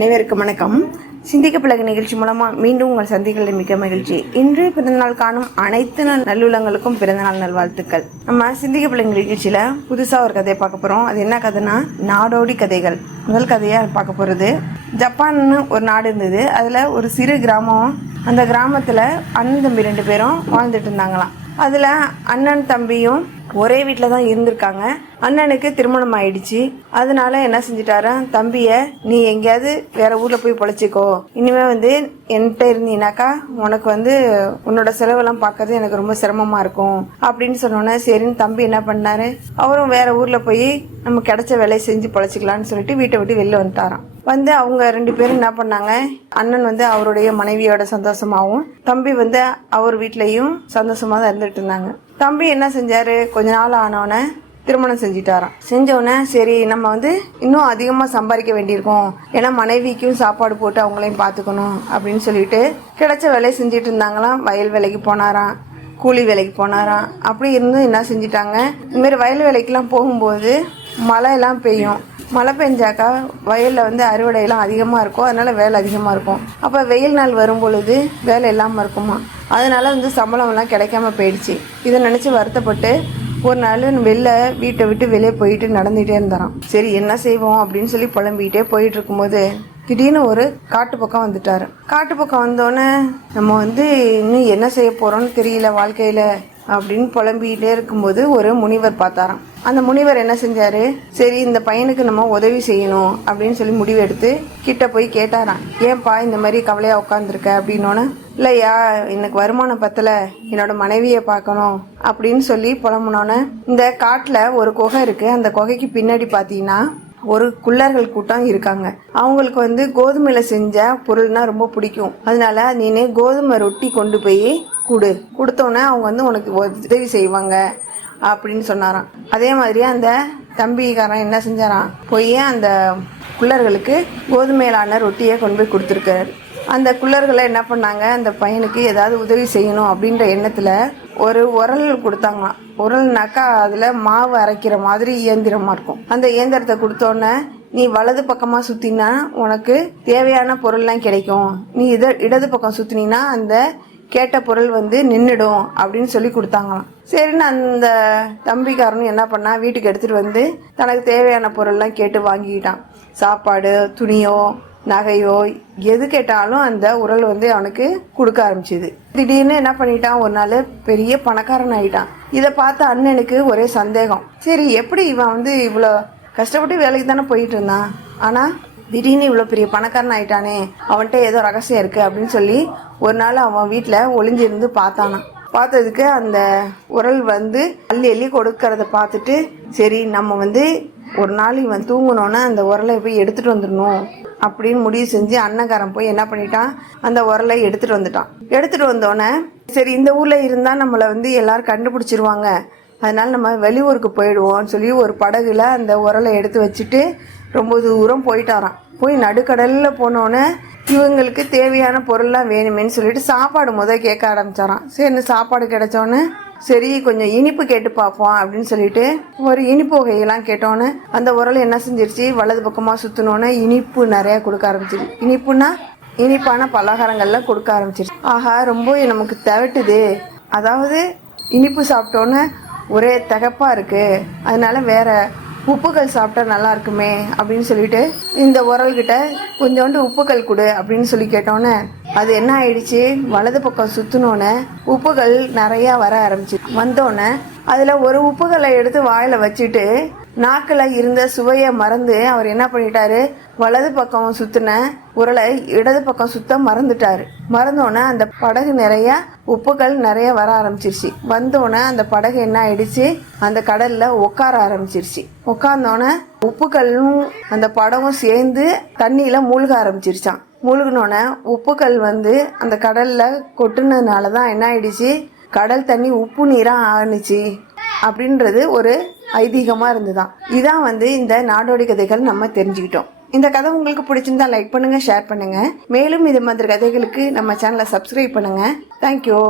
அனைவருக்கும் வணக்கம். சிந்திக்க பழகு நிகழ்ச்சி மூலமாக மீண்டும் உங்கள் சந்திகளில் மிக்க மகிழ்ச்சி. இன்று பிறந்தநாள் காணும் அனைத்து நல்லுள்ளங்களுக்கும் பிறந்தநாள் நல்வாழ்த்துக்கள். நம்ம சிந்திக்க பழகு நிகழ்ச்சியில் புதுசாக ஒரு கதையை பார்க்க போகிறோம். அது என்ன கதைனா நாடோடி கதைகள். முதல் கதையாக பார்க்க போகிறது, ஜப்பான்னு ஒரு நாடு இருந்தது. அதில் ஒரு சிறு கிராமம். அந்த கிராமத்தில் அண்ணன் தம்பி 2 பேரும் வாழ்ந்துட்டு இருந்தாங்களாம். அதில் அண்ணன் தம்பியும் ஒரே வீட்டில் தான் இருந்திருக்காங்க. அண்ணனுக்கு திருமணம் ஆயிடுச்சு. அதனால என்ன செஞ்சிட்டாரு, தம்பியை நீ எங்கேயாவது வேற ஊரில் போய் பொழைச்சிக்கோ, இனிமேல் என்கிட்ட இருந்தீனாக்கா உனக்கு உன்னோட செலவெல்லாம் பார்க்கறது எனக்கு ரொம்ப சிரமமாக இருக்கும் அப்படின்னு சொன்னோன்னே சரின்னு தம்பி என்ன பண்ணாரு, அவரும் வேற ஊரில் போய் நம்ம கிடைச்ச வேலையை செஞ்சு பொழைச்சிக்கலான்னு சொல்லிட்டு வீட்டை விட்டு வெளில வந்துட்டாராம். அவங்க 2 பேரும் என்ன பண்ணாங்க, அண்ணன் அவருடைய மனைவியோட சந்தோஷமாகவும் தம்பி அவர் வீட்லேயும் சந்தோஷமாக தான் இருந்துட்டு இருந்தாங்க. தம்பி என்ன செஞ்சாரு, கொஞ்ச நாள் ஆனோடனே திருமணம் செஞ்சிட்டாராம். செஞ்சோடனே சரி நம்ம இன்னும் அதிகமாக சம்பாதிக்க வேண்டியிருக்கோம், ஏன்னா மனைவிக்கும் சாப்பாடு போட்டு அவங்களையும் பார்த்துக்கணும் அப்படின்னு சொல்லிட்டு கிடைச்ச வேலையை செஞ்சுட்டு இருந்தாங்களாம். வயல் வேலைக்கு போனாராம், கூலி வேலைக்கு போனாராம். அப்படி இருந்தும் என்ன செஞ்சிட்டாங்க, இதுமாரி வயல் வேலைக்கெல்லாம் போகும்போது மழை எல்லாம் பெய்யும். மழை பெஞ்சாக்கா வயலில் அறுவடையெல்லாம் அதிகமாக இருக்கும், அதனால் வேலை அதிகமாக இருக்கும். அப்போ வெயில் நாள் வரும் பொழுது வேலை இல்லாமல் இருக்குமா, அதனால் சம்பளம்லாம் கிடைக்காம போயிடுச்சு. இதை நினச்சி வருத்தப்பட்டு ஒரு நாள் வீட்டை விட்டு வெளியே போயிட்டு நடந்துகிட்டே இருந்தாராம். சரி என்ன செய்வோம் அப்படின்னு சொல்லி புலம்பிக்கிட்டே போயிட்டு இருக்கும்போது திடீர்னு ஒரு காட்டு பக்கம் வந்துட்டாரு. காட்டு பக்கம் வந்தோடனே நம்ம இன்னும் என்ன செய்ய போகிறோன்னு தெரியல வாழ்க்கையில் அப்படின்னு புலம்பிக்கிட்டே இருக்கும்போது ஒரு முனிவர் பார்த்தாராம். அந்த முனிவர் என்ன செஞ்சாரு, சரி இந்த பையனுக்கு நம்ம உதவி செய்யணும் அப்படின்னு சொல்லி முடிவு எடுத்து கிட்ட போய் கேட்டாராம், ஏன்பா இந்த மாதிரி கவலையா உட்காந்துருக்க அப்படின்னோன்னு, இல்லையா எனக்கு வருமானம் பத்தல, என்னோட மனைவியை பார்க்கணும் அப்படின்னு சொல்லி புலம்புனோன்னு, இந்த காட்டுல ஒரு குகை இருக்கு. அந்த குகைக்கு பின்னாடி பாத்தீங்கன்னா ஒரு குள்ளர்கள் கூட்டம் இருக்காங்க. அவங்களுக்கு கோதுமையில செஞ்ச பொருள்னா ரொம்ப பிடிக்கும். அதனால நீனே கோதுமை ரொட்டி கொண்டு போய் கொடுத்தோன்னே அவங்க உனக்கு உதவி செய்வாங்க அப்படின்னு சொன்னாராம். அதே மாதிரி அந்த தம்பிக்காரன் என்ன செஞ்சாராம், போய் அந்த குள்ளர்களுக்கு கோதுமையிலான ரொட்டியை கொண்டு போய் கொடுத்துருக்காரு. அந்த குள்ளர்களை என்ன பண்ணாங்க, அந்த பையனுக்கு ஏதாவது உதவி செய்யணும் அப்படின்ற எண்ணத்தில் ஒரு உரல் கொடுத்தாங்களாம். உரல்னாக்கா அதில் மாவு அரைக்கிற மாதிரி இயந்திரமாக இருக்கும். அந்த இயந்திரத்தை கொடுத்தோன்னே நீ வலது பக்கமாக சுற்றினா உனக்கு தேவையான பொருள்லாம் கிடைக்கும், நீ இடது பக்கம் சுற்றினா அந்த கேட்ட பொருள் நின்றுடும் அப்படின்னு சொல்லி கொடுத்தாங்களாம். சரின்னு அந்த தம்பிக்காரனும் என்ன பண்ணா, வீட்டுக்கு எடுத்துகிட்டு தனக்கு தேவையான பொருள்லாம் கேட்டு வாங்கிக்கிட்டான். சாப்பாடு, துணியோ நகையோ எது கேட்டாலும் அந்த உரல் அவனுக்கு கொடுக்க ஆரம்பிச்சுது. திடீர்னு என்ன பண்ணிட்டான், ஒரு நாள் பெரிய பணக்காரன் ஆகிட்டான். இதை பார்த்த அண்ணனுக்கு ஒரே சந்தேகம். சரி எப்படி இவன் இவ்வளோ கஷ்டப்பட்டு வேலைக்கு தானே போயிட்டு இருந்தான், ஆனால் திடீர்னு இவ்வளோ பெரிய பணக்காரன் ஆயிட்டானே, அவன்கிட்ட ஏதோ ரகசியம் இருக்குது அப்படின்னு சொல்லி ஒரு நாள் அவன் வீட்டில் ஒளிஞ்சிருந்து பார்த்தானான். பார்த்ததுக்கு அந்த உரல் அள்ளி அள்ளி கொடுக்கறத பார்த்துட்டு சரி நம்ம ஒரு நாள் இவன் தூங்கணுன்னா அந்த உரலை போய் எடுத்துகிட்டு வந்துடணும் அப்படின்னு முடிவு செஞ்சு அண்ணங்காரன் போய் என்ன பண்ணிட்டான், அந்த உரலை எடுத்துகிட்டு வந்துட்டான். எடுத்துகிட்டு வந்தோடனே சரி இந்த ஊரில் இருந்தால் நம்மளை எல்லாரும் கண்டுபிடிச்சிருவாங்க, அதனால நம்ம வெளியூருக்கு போயிடுவோம்னு சொல்லி ஒரு படகுல அந்த உரலை எடுத்து வச்சுட்டு ரொம்ப தூரம் போயிட்டாராம். போய் நடுக்கடலில் போனோன்னே இவங்களுக்கு தேவையான பொருள்லாம் வேணுமேன்னு சொல்லிட்டு சாப்பாடு கேட்க ஆரம்பிச்சாராம். சரி சாப்பாடு கிடைச்சோன்னே சரி கொஞ்சம் இனிப்பு கேட்டு பார்ப்போம் அப்படின்னு சொல்லிட்டு ஒரு இனிப்பு வகையெல்லாம் கேட்டோன்னே அந்த உரல் என்ன செஞ்சிருச்சு, வலது பக்கமாக சுற்றினோன்னே இனிப்பு நிறையா கொடுக்க ஆரம்பிச்சிருச்சு. இனிப்பான பலகாரங்கள்லாம் கொடுக்க ஆரம்பிச்சிருச்சு. ஆஹா ரொம்ப நமக்கு தவிட்டுது, அதாவது இனிப்பு சாப்பிட்டோன்னே ஒரே தகப்பாக இருக்குது, அதனால வேற உப்புக்கள் சாப்பிட்டா நல்லா இருக்குமே அப்படின்னு சொல்லிட்டு இந்த உரல்கிட்ட கொஞ்சோண்டு உப்புக்கள் கொடு அப்படின்னு சொல்லி கேட்டோன்னே அது என்ன ஆயிடுச்சு, வலது பக்கம் சுற்றினோன்னே உப்புகள் நிறையா வர ஆரம்பிச்சு. வந்தோடனே அதில் ஒரு உப்புகளை எடுத்து வாயில் வச்சுட்டு நாக்கில் இருந்த சுவையை மறந்து அவர் என்ன பண்ணிட்டாரு, வலது பக்கம் சுற்றின உரலை இடது பக்கம் சுத்த மறந்துட்டாரு. மறந்தோன்னே அந்த படகு நிறைய உப்புகள் நிறைய வர ஆரம்பிச்சிருச்சு. வந்தோடனே அந்த படகு என்ன ஆயிடுச்சு, அந்த கடல்ல உட்கார ஆரம்பிச்சிருச்சு. உட்கார்ந்தோன்னே உப்புகளும் அந்த படகும் சேர்ந்து தண்ணியில மூழ்க ஆரம்பிச்சிருச்சான். மூழ்கினோன்னே உப்புகள் அந்த கடல்ல கொட்டுனதுனால தான் என்ன ஆயிடுச்சு, கடல் தண்ணி உப்பு நீராக ஆணுச்சு அப்படின்றது ஒரு ஐதீகமாக இருந்துதான். இதான் இந்த நாடோடி கதைகள் நம்ம தெரிஞ்சுக்கிட்டோம். இந்த கதை உங்களுக்கு பிடிச்சிருந்தா லைக் பண்ணுங்க, ஷேர் பண்ணுங்க. மேலும் இது மாதிரி கதைகளுக்கு நம்ம சேனலை சப்ஸ்கிரைப் பண்ணுங்க. தேங்க்யூ.